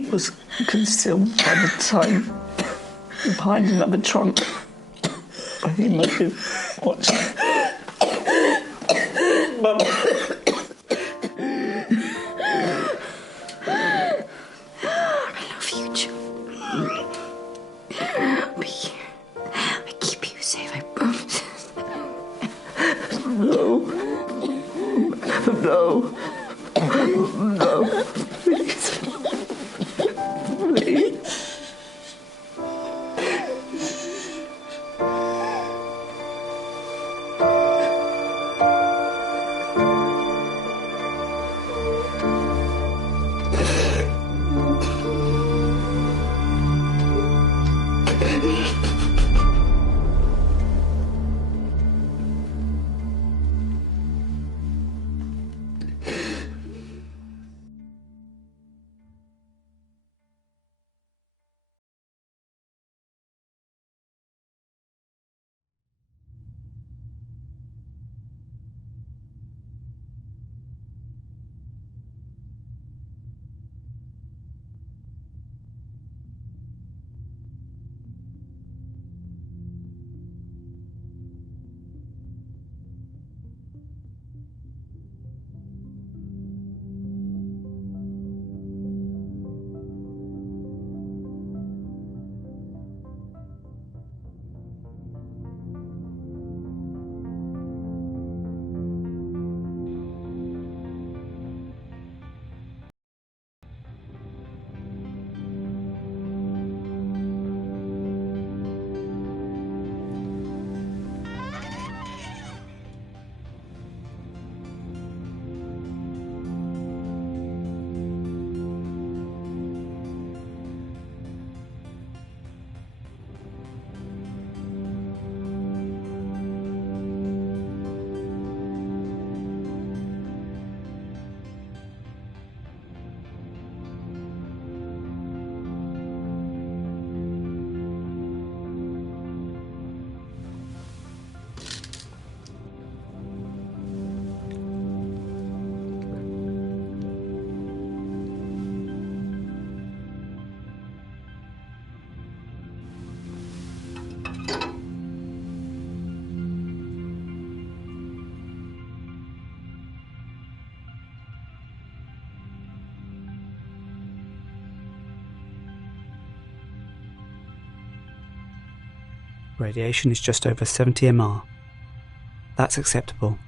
body was concealed by the time behind another trunk. I think he must have watched. Mum. I love you, Joe. I'll be here. I keep you safe, I promise. No. No. No. Please. Please. Radiation is just over 70 mR. That's acceptable.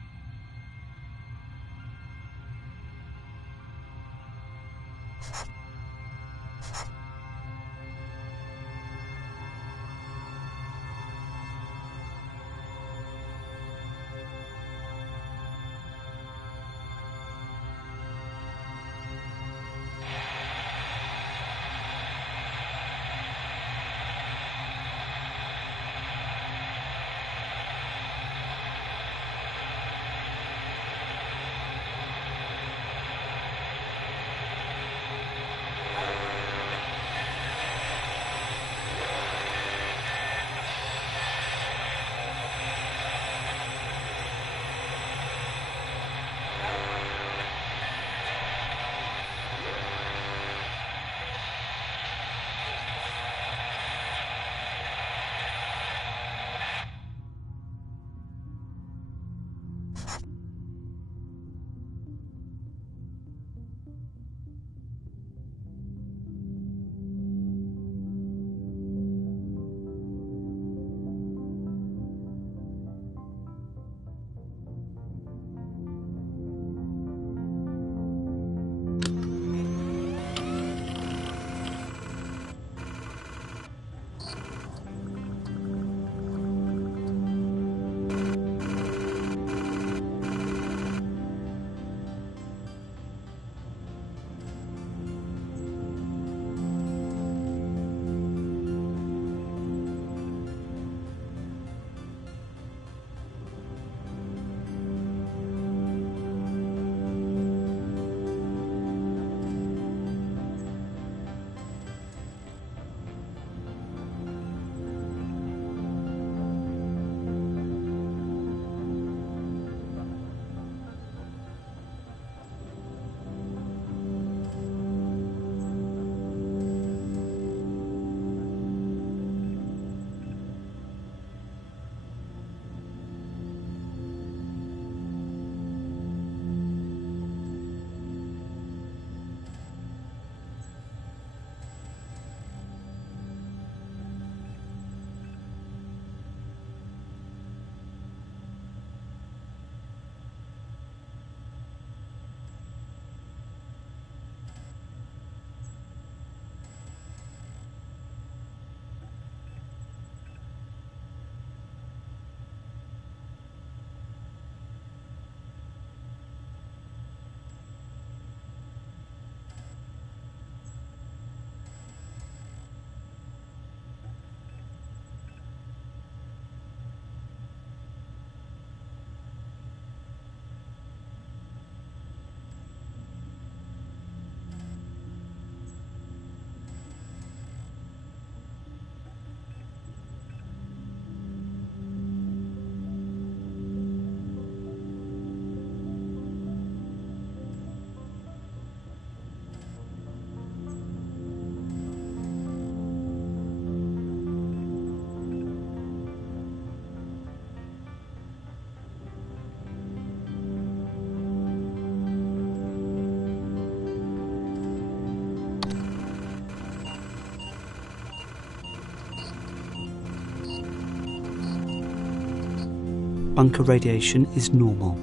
bunker radiation is normal.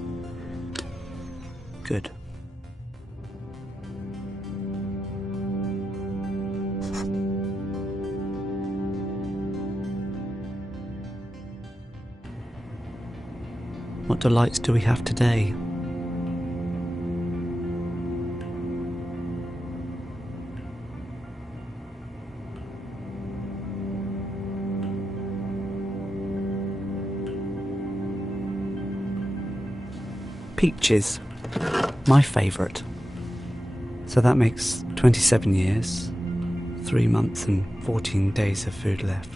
Good. What delights do we have today? Peaches, my favourite. So that makes 27 years, 3 months and 14 days of food left.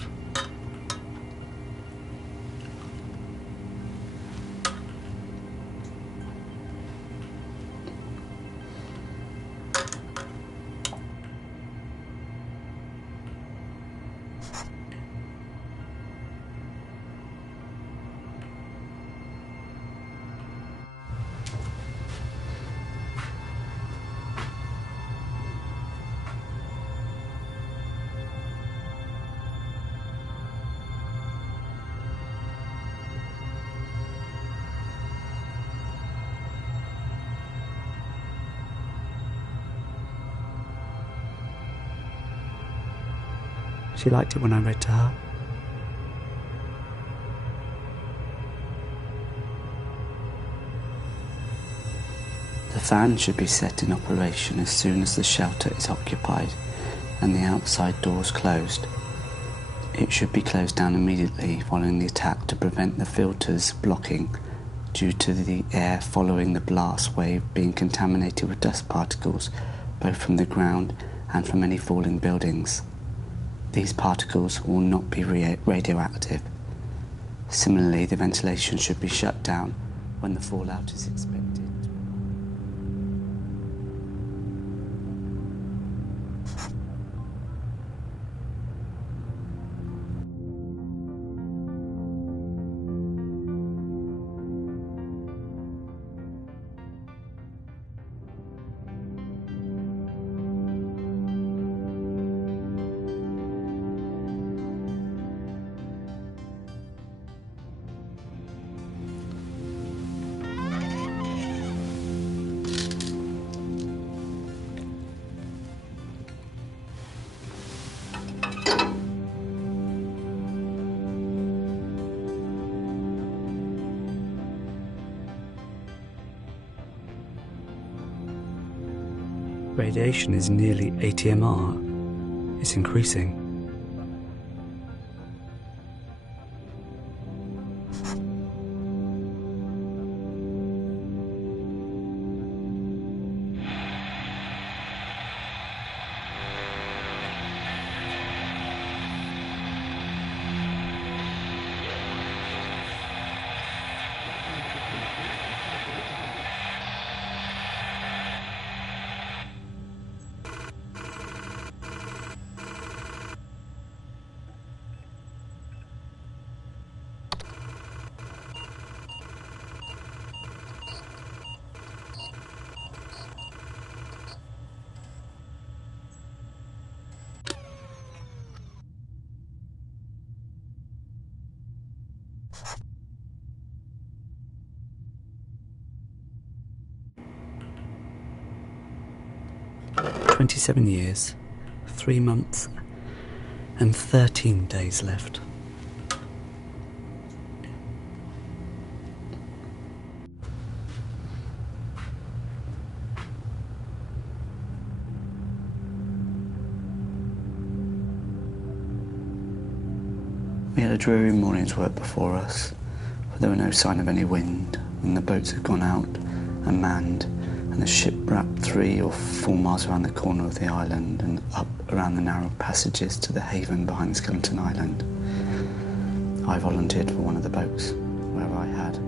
She liked it when I read to her. The fan should be set in operation as soon as the shelter is occupied and the outside doors closed. It should be closed down immediately following the attack to prevent the filters blocking due to the air following the blast wave being contaminated with dust particles both from the ground and from any falling buildings. These particles will not be radioactive. Similarly, the ventilation should be shut down when the fallout is expected. 'Radiation is nearly 80 MR. It's increasing. "27 years, 3 months, and 13 days left." We had a dreary morning's work before us, for there were no sign of any wind, and the boats had gone out and manned, and the ship wrapped 3 or 4 miles around the corner of the island and up around the narrow passages to the haven behind Skeleton Island. I volunteered for one of the boats, where I had.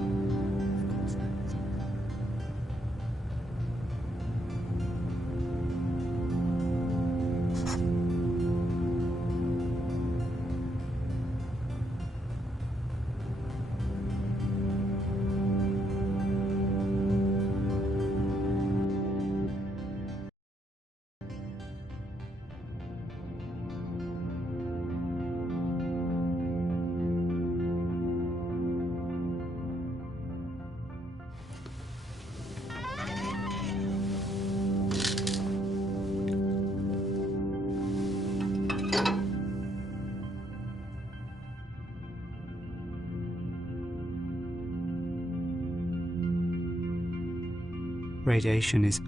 radiation is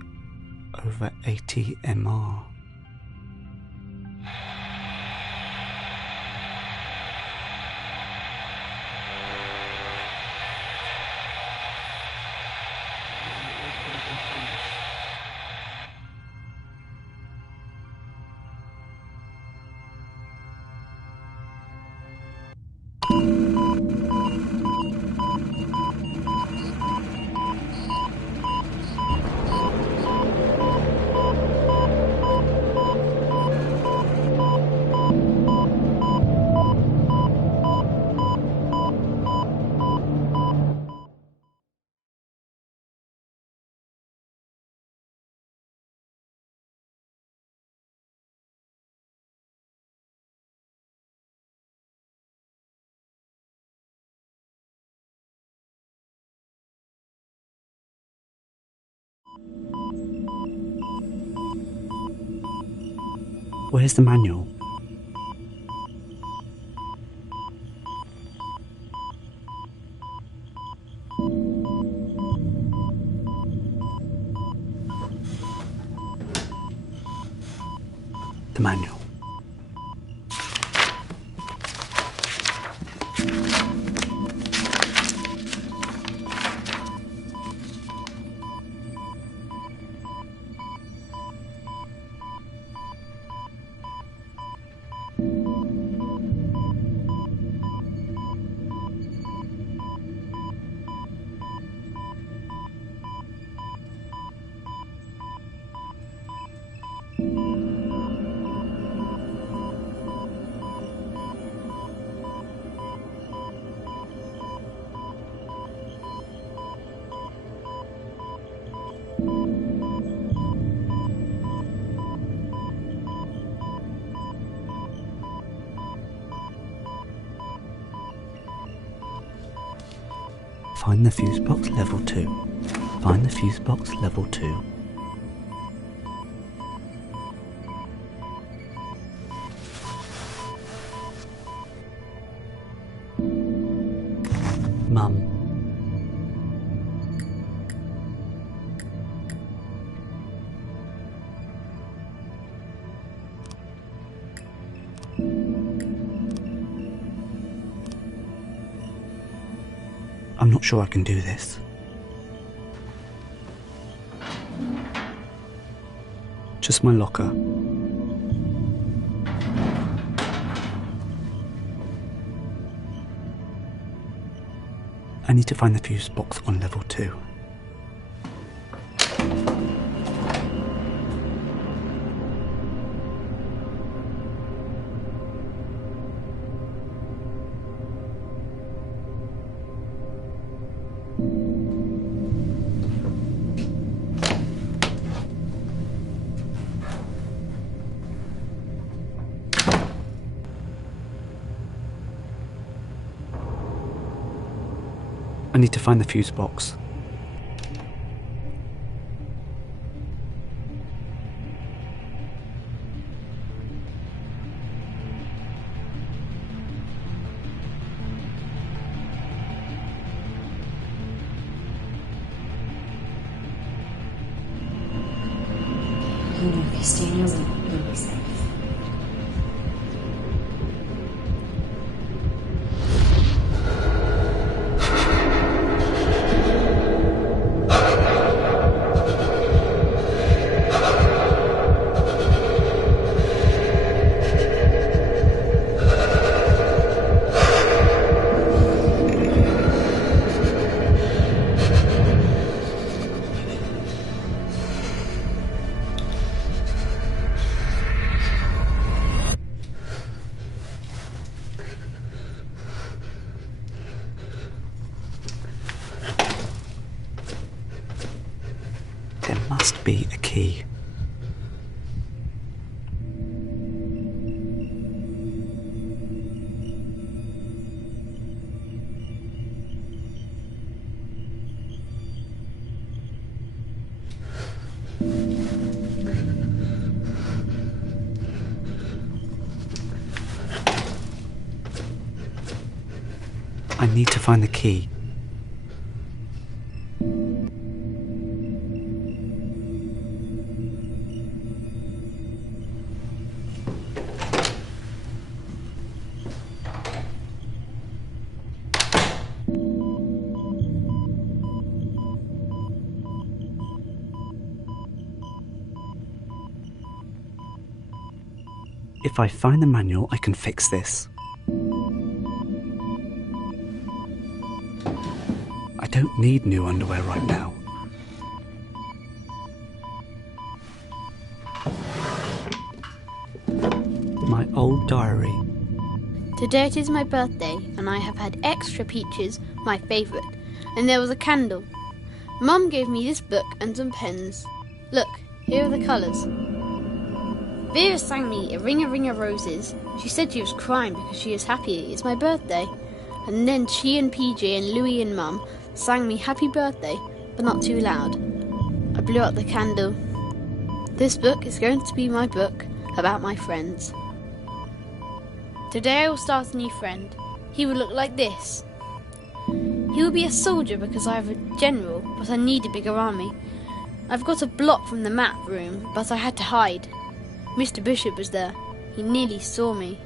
over 80 MR. Where's the manual? The manual. Find the fuse box level 2. Find the fuse box level 2. Mum. I'm not sure I can do this. Just my locker. I need to find the fuse box on level 2. I need to find the fuse box. You know, if you stay in your room, you'll be safe. There must be a key. I need to find the key. If I find the manual, I can fix this. I don't need new underwear right now. My old diary. Today it is my birthday, and I have had extra peaches, my favourite, and there was a candle. Mum gave me this book and some pens. Look, here are the colours. Vera sang me a ring of roses. She said she was crying because she is happy it's my birthday. And then she and PJ and Louie and Mum sang me happy birthday, but not too loud. I blew out the candle. This book is going to be my book about my friends. Today I will start a new friend. He will look like this. He will be a soldier because I have a general, but I need a bigger army. I've got a block from the map room, but I had to hide. Mr. Bishop was there. He nearly saw me.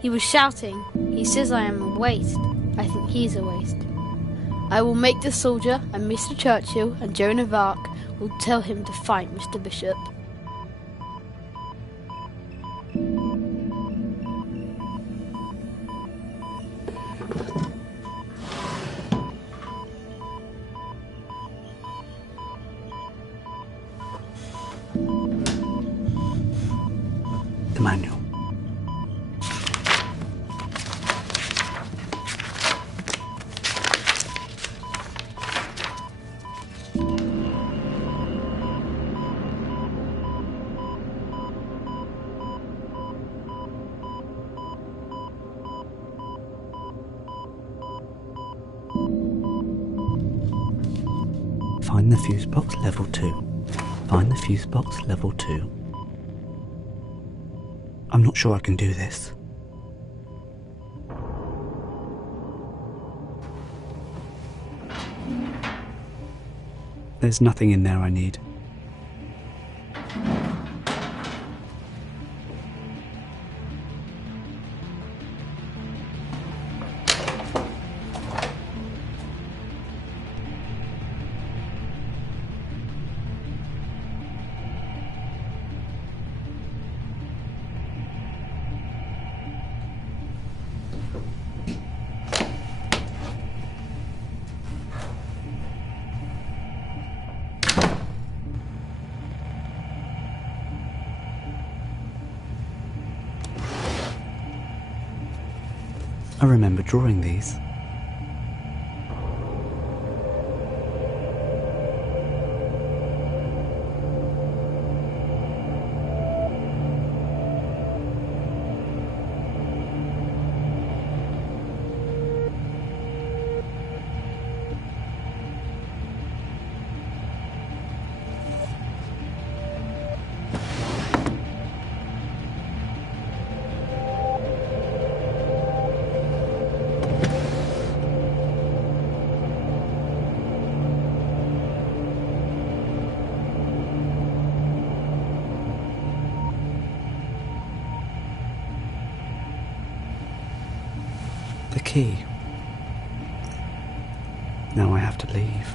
He was shouting. He says I am a waste. I think he's a waste. I will make the soldier, and Mr. Churchill and Joan of Arc will tell him to fight Mr. Bishop. The manual. Find the fuse box level 2. Find the fuse box level 2. I'm not sure I can do this. There's nothing in there I need. I remember drawing these. The key. Now I have to leave.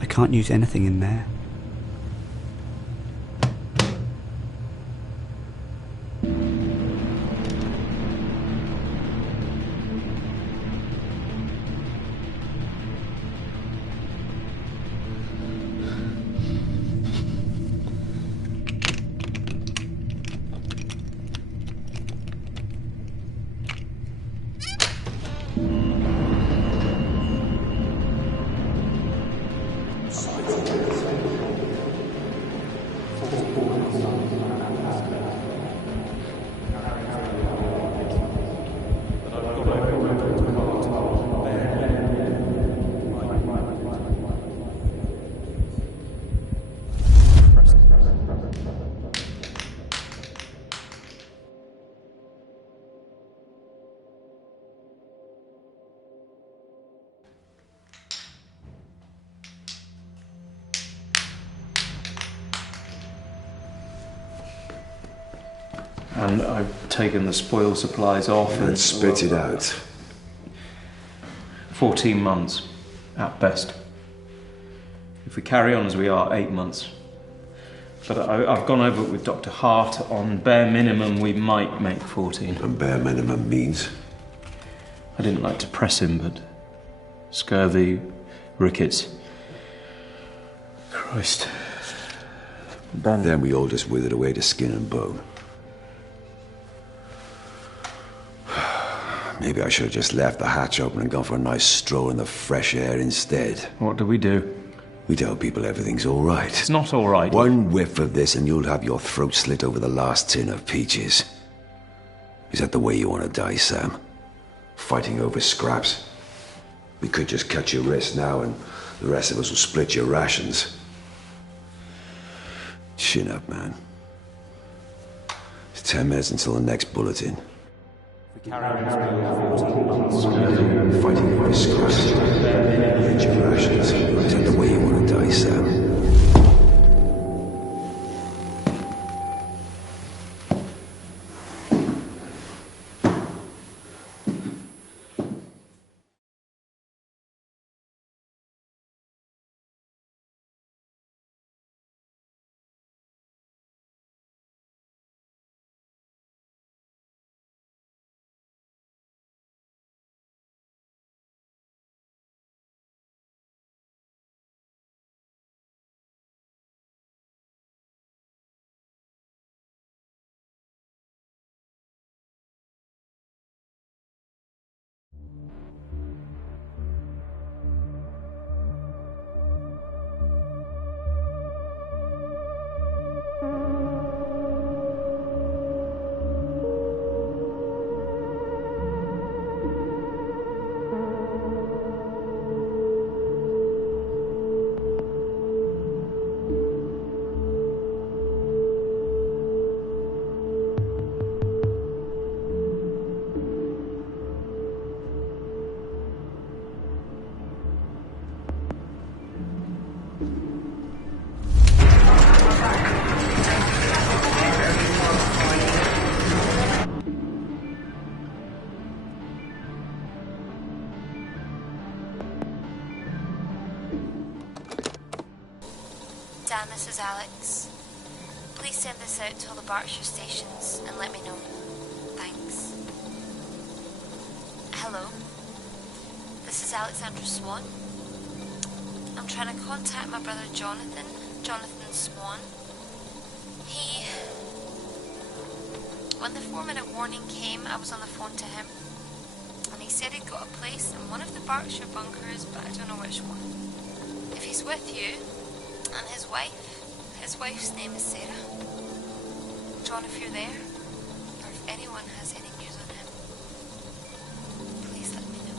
I can't use anything in there. And I've taken the spoil supplies off And spit it out. 14 months, at best. If we carry on as we are, 8 months. But I've gone over it with Dr. Hart. On bare minimum, we might make 14. And bare minimum means? I didn't like to press him, but scurvy, rickets. Christ. Then we all just withered away to skin and bone. Maybe I should have just left the hatch open and gone for a nice stroll in the fresh air instead. What do? We tell people everything's all right. It's not all right. One whiff of this and you'll have your throat slit over the last tin of peaches. Is that the way you want to die, Sam? Fighting over scraps? We could just cut your wrist now and the rest of us will split your rations. Chin up, man. It's 10 minutes until the next bulletin. Fighting over scraps. Split your rations. Is that the way you want to die, Sam? Dan, this is Alex. Please send this out to all the Berkshire stations and let me know. Thanks. Hello. This is Alexandra Swan. I'm trying to contact my brother Jonathan Swan. When the 4-minute warning came, I was on the phone to him. And he said he'd got a place in one of the Berkshire bunkers, but I don't know which one. If he's with you, and his wife's name is Sarah. John, if you're there, or if anyone has any news on him, please let me know.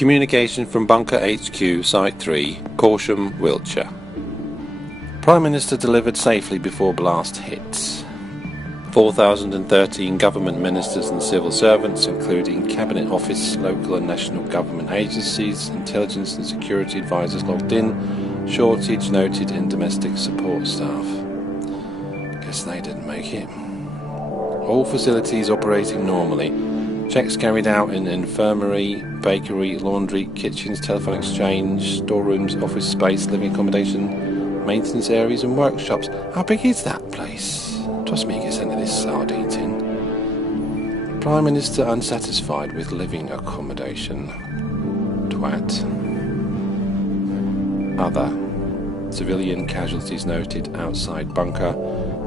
Communication from Bunker HQ, Site 3, Corsham, Wiltshire. Prime Minister delivered safely before blast hits. 4,013 government ministers and civil servants, including Cabinet Office, local and national government agencies, intelligence and security advisors logged in. Shortage noted in domestic support staff. Guess they didn't make it. All facilities operating normally. Checks carried out in infirmary, bakery, laundry, kitchens, telephone exchange, storerooms, office space, living accommodation, maintenance areas and workshops. How big is that place? Trust me, you get sent to this sardine tin. Prime Minister unsatisfied with living accommodation. Twat. Other. Civilian casualties noted outside bunker.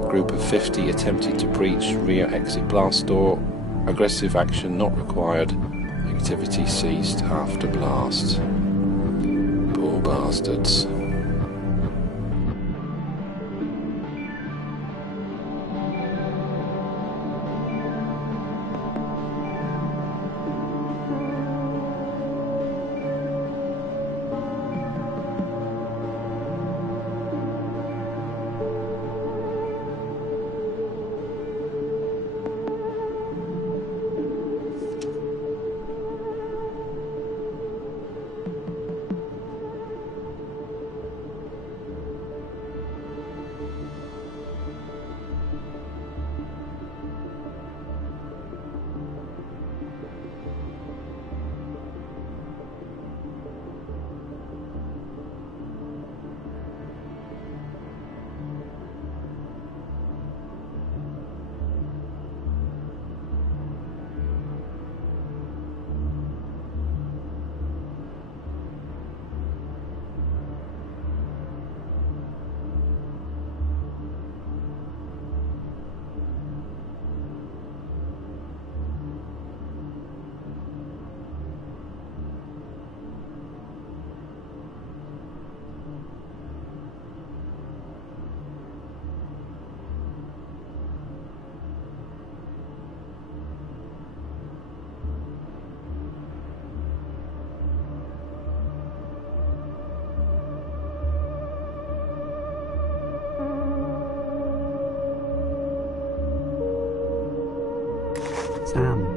Group of 50 attempted to breach rear exit blast door. Aggressive action not required. Activity ceased after blast. Poor bastards. Sam.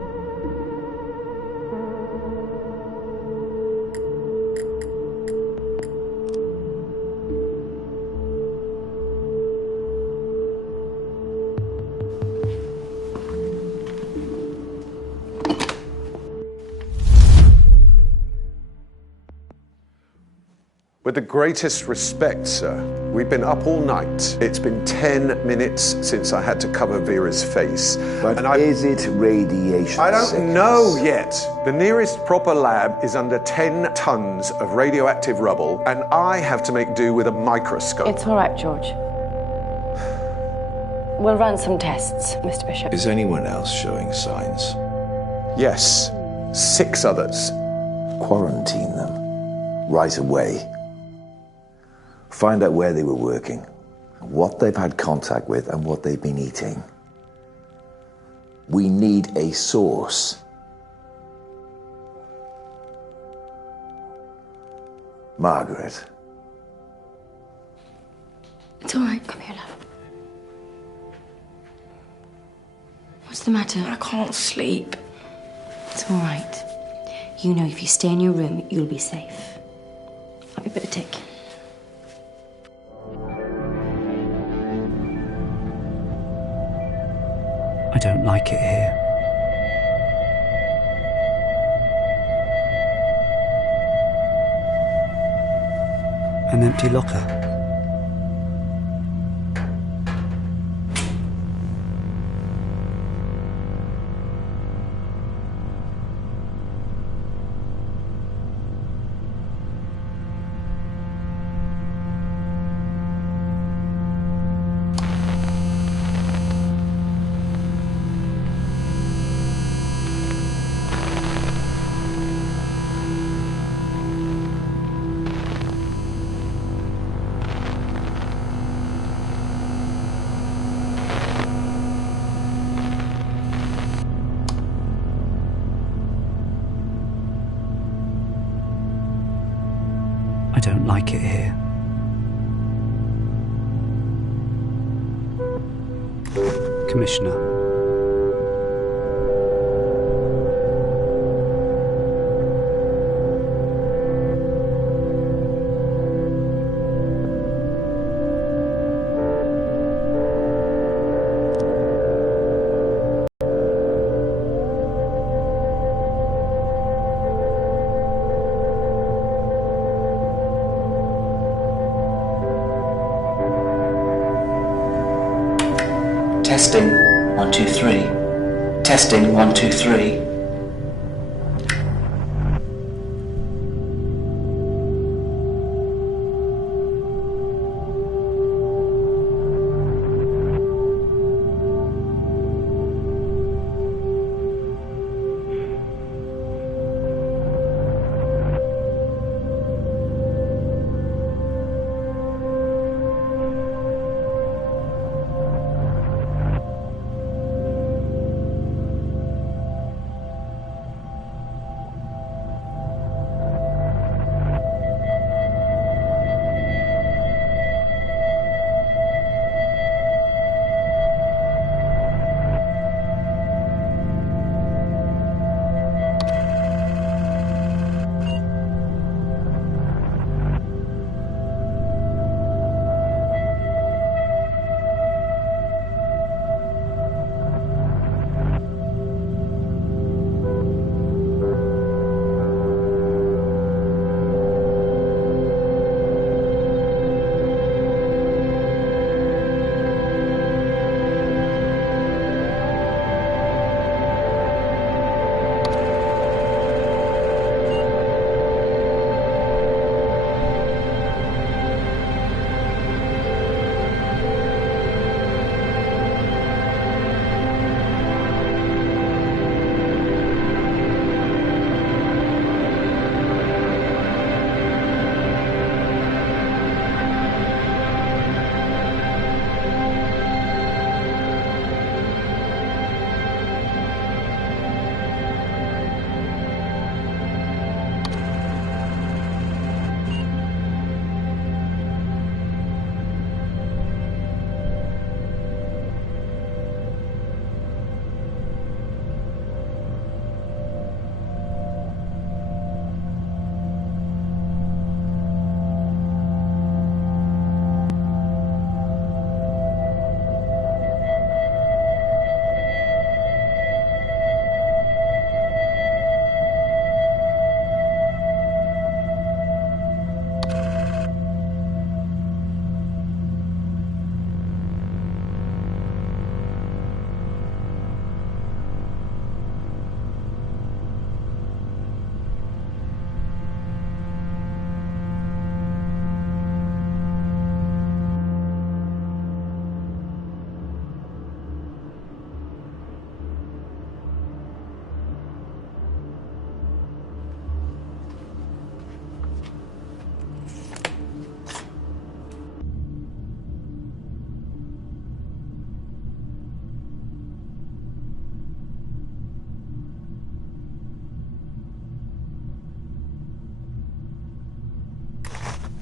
With the greatest respect, sir, we've been up all night. It's been 10 minutes since I had to cover Vera's face. But is it radiation I don't sickness? know yet. The nearest proper lab is under 10 tons of radioactive rubble, and I have to make do with a microscope. It's all right, George. We'll run some tests, Mr. Bishop. Is anyone else showing signs? Yes, 6 others. Quarantine them right away. Find out where they were working, what they've had contact with, and what they've been eating. We need a source. Margaret. It's all right. Come here, love. What's the matter? I can't sleep. It's all right. You know, if you stay in your room, you'll be safe. I'll be a bit of tick. I don't like it here. An empty locker. like it here. Commissioner. Testing, 1, 2, 3. Testing, 1, 2, 3.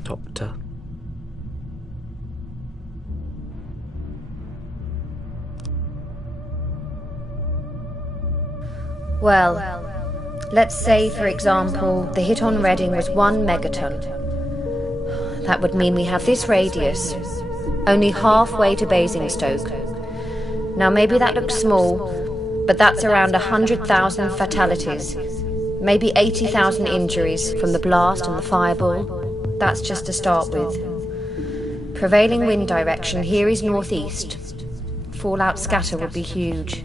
Doctor. Well, let's say, for example, the hit on Reading was 1 megaton. That would mean we have this radius, only halfway to Basingstoke. Now maybe that looks small, but that's around 100,000 fatalities, maybe 80,000 injuries from the blast and the fireball. That's just to start with. Prevailing wind direction here is northeast. Fallout scatter would be huge.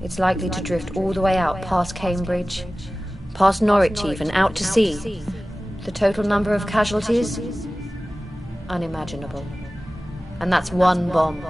It's likely to drift all the way out past Cambridge, past Norwich even, out to sea. The total number of casualties? Unimaginable. And that's 1 bomb.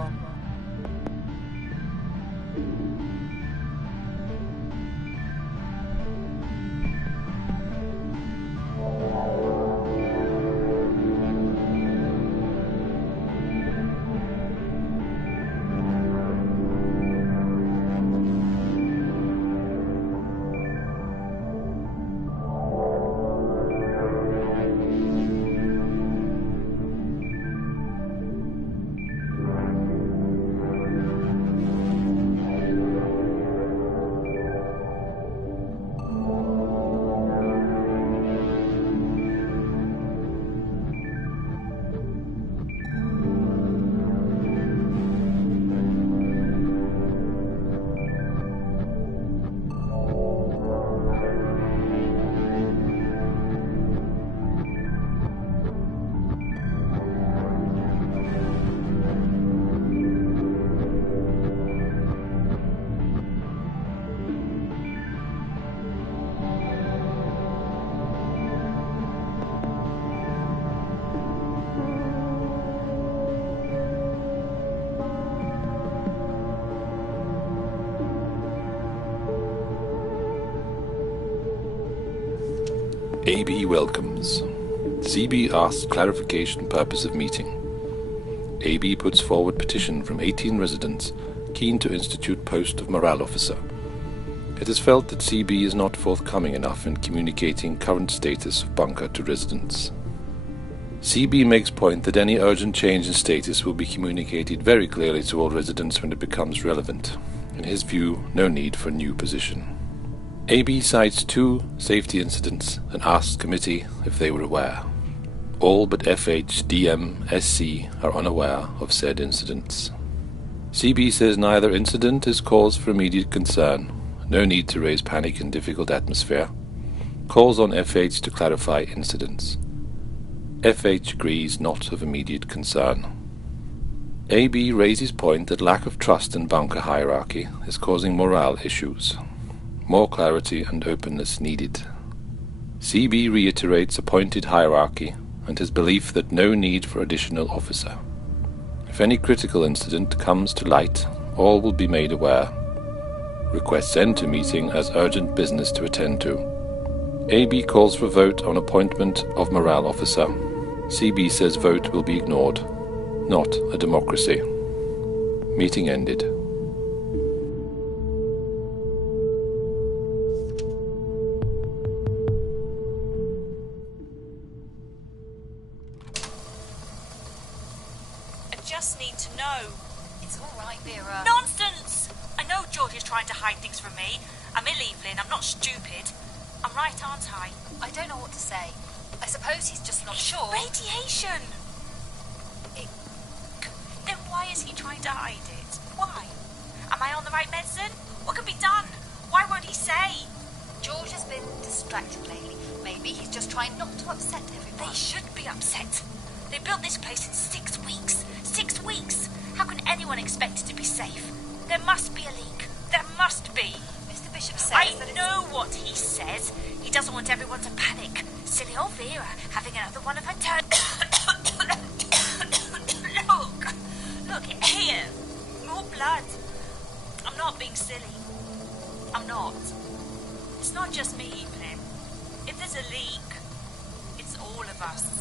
AB welcomes. CB asks clarification purpose of meeting. AB puts forward petition from 18 residents keen to institute post of morale officer. It is felt that CB is not forthcoming enough in communicating current status of bunker to residents. CB makes point that any urgent change in status will be communicated very clearly to all residents when it becomes relevant. In his view, no need for a new position. AB cites 2 safety incidents and asks committee if they were aware. All but FH, DM, SC are unaware of said incidents. CB says neither incident is cause for immediate concern, no need to raise panic in difficult atmosphere, calls on FH to clarify incidents. FH agrees not of immediate concern. AB raises point that lack of trust in bunker hierarchy is causing morale issues. More clarity and openness needed. CB reiterates appointed hierarchy and his belief that no need for additional officer. If any critical incident comes to light, all will be made aware. Requests end to meeting as urgent business to attend to. AB calls for vote on appointment of morale officer. CB says vote will be ignored. Not a democracy. Meeting ended. Just need to know. It's all right, Vera. Nonsense! I know George is trying to hide things from me. I'm ill, Evelyn. I'm not stupid. I'm right, aren't I? I don't know what to say. I suppose he's just not sure. Radiation! Then why is he trying to hide it? Why? Am I on the right medicine? What can be done? Why won't he say? George has been distracted lately. Maybe he's just trying not to upset everyone. They should be upset. They built this place in 6 weeks. 6 weeks! How can anyone expect it to be safe? There must be a leak. There must be. Mr. Bishop says I that know what he says. He doesn't want everyone to panic. Silly old Vera having another one of her turns. Look here. More blood. I'm not being silly. I'm not. It's not just me, Evelyn. If there's a leak, it's all of us.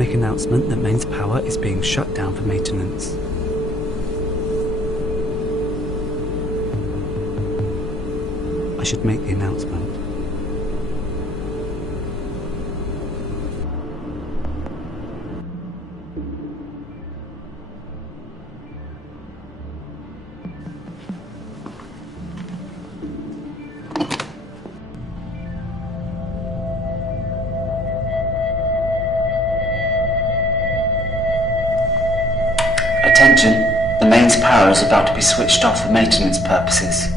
make announcement that mains power is being shut down for maintenance. I should make the announcement. Attention, the mains power is about to be switched off for maintenance purposes.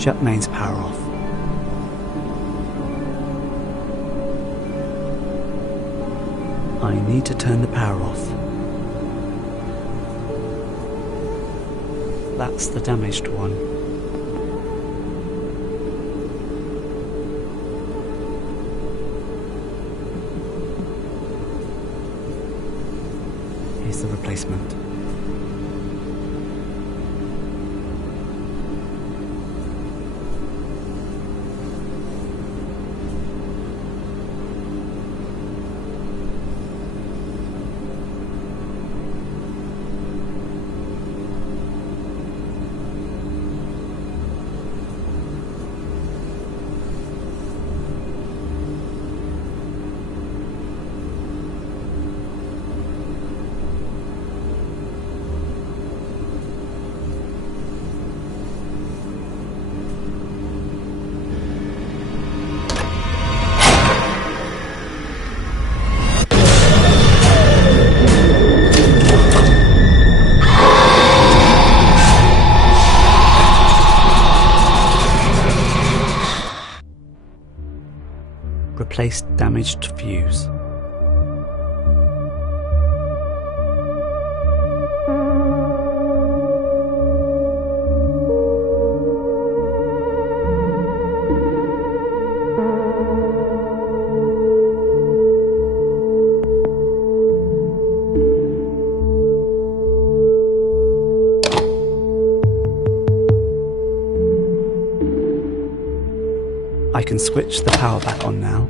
Shut mains power off. I need to turn the power off. That's the damaged one. Here's the replacement. Replace damaged fuse. I can switch the power back on now.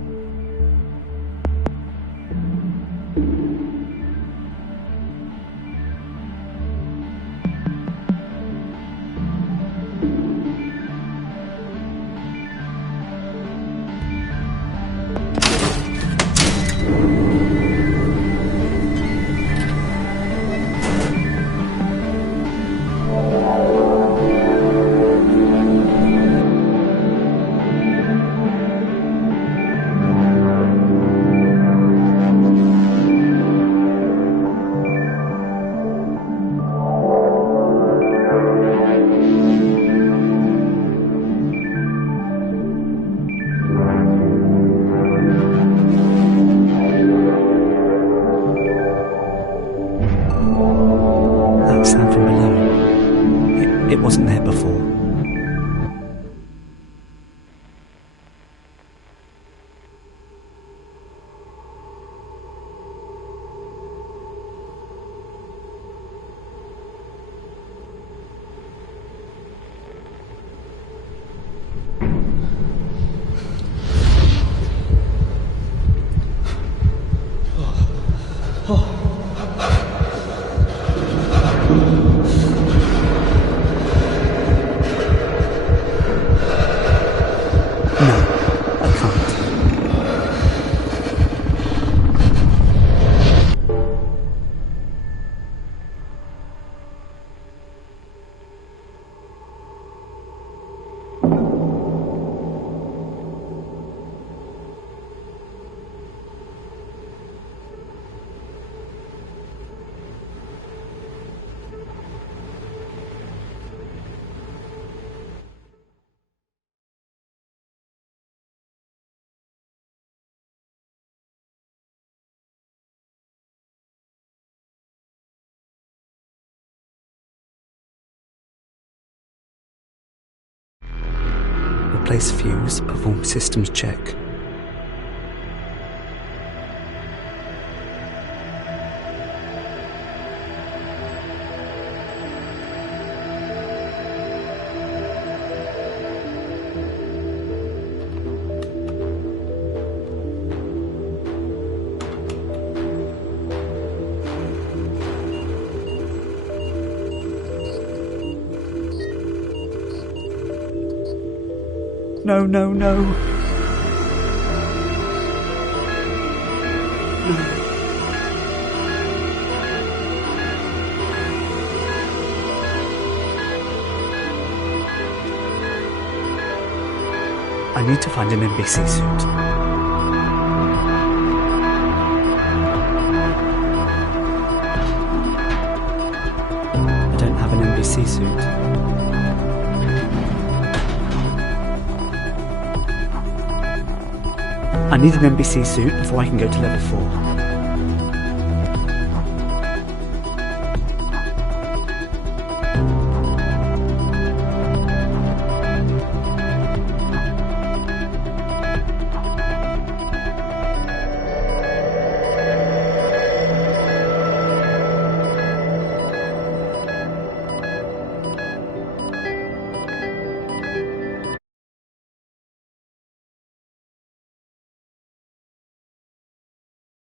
Sound from below. It wasn't there before. Replace fuse, perform systems check. No, no, no. I need to find an NBC suit. I don't have an NBC suit. I need an NBC suit before I can go to level 4.